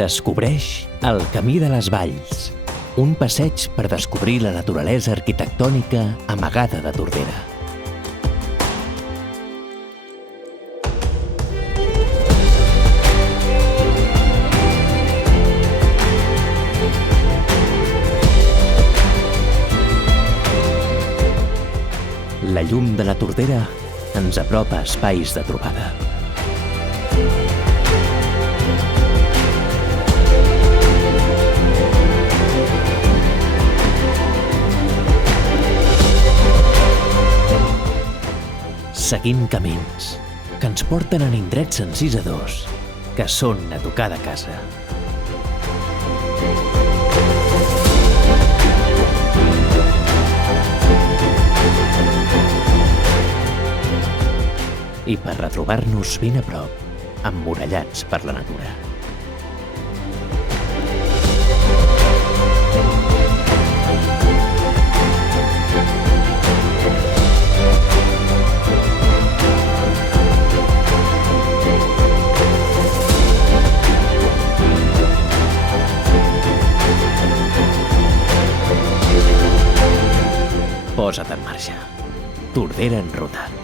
Descobreix el Camí de les Valls, un passeig per descobrir la naturalesa arquitectònica amagada de Tordera. La llum de la Tordera ens apropa a espais de trobada. Seguint camins que ens porten en indrets encisadors que són a tocar de casa. I per retrobar-nos ben a prop, emmurallats per la natura. Posa't en marxa. Tordera en ruta.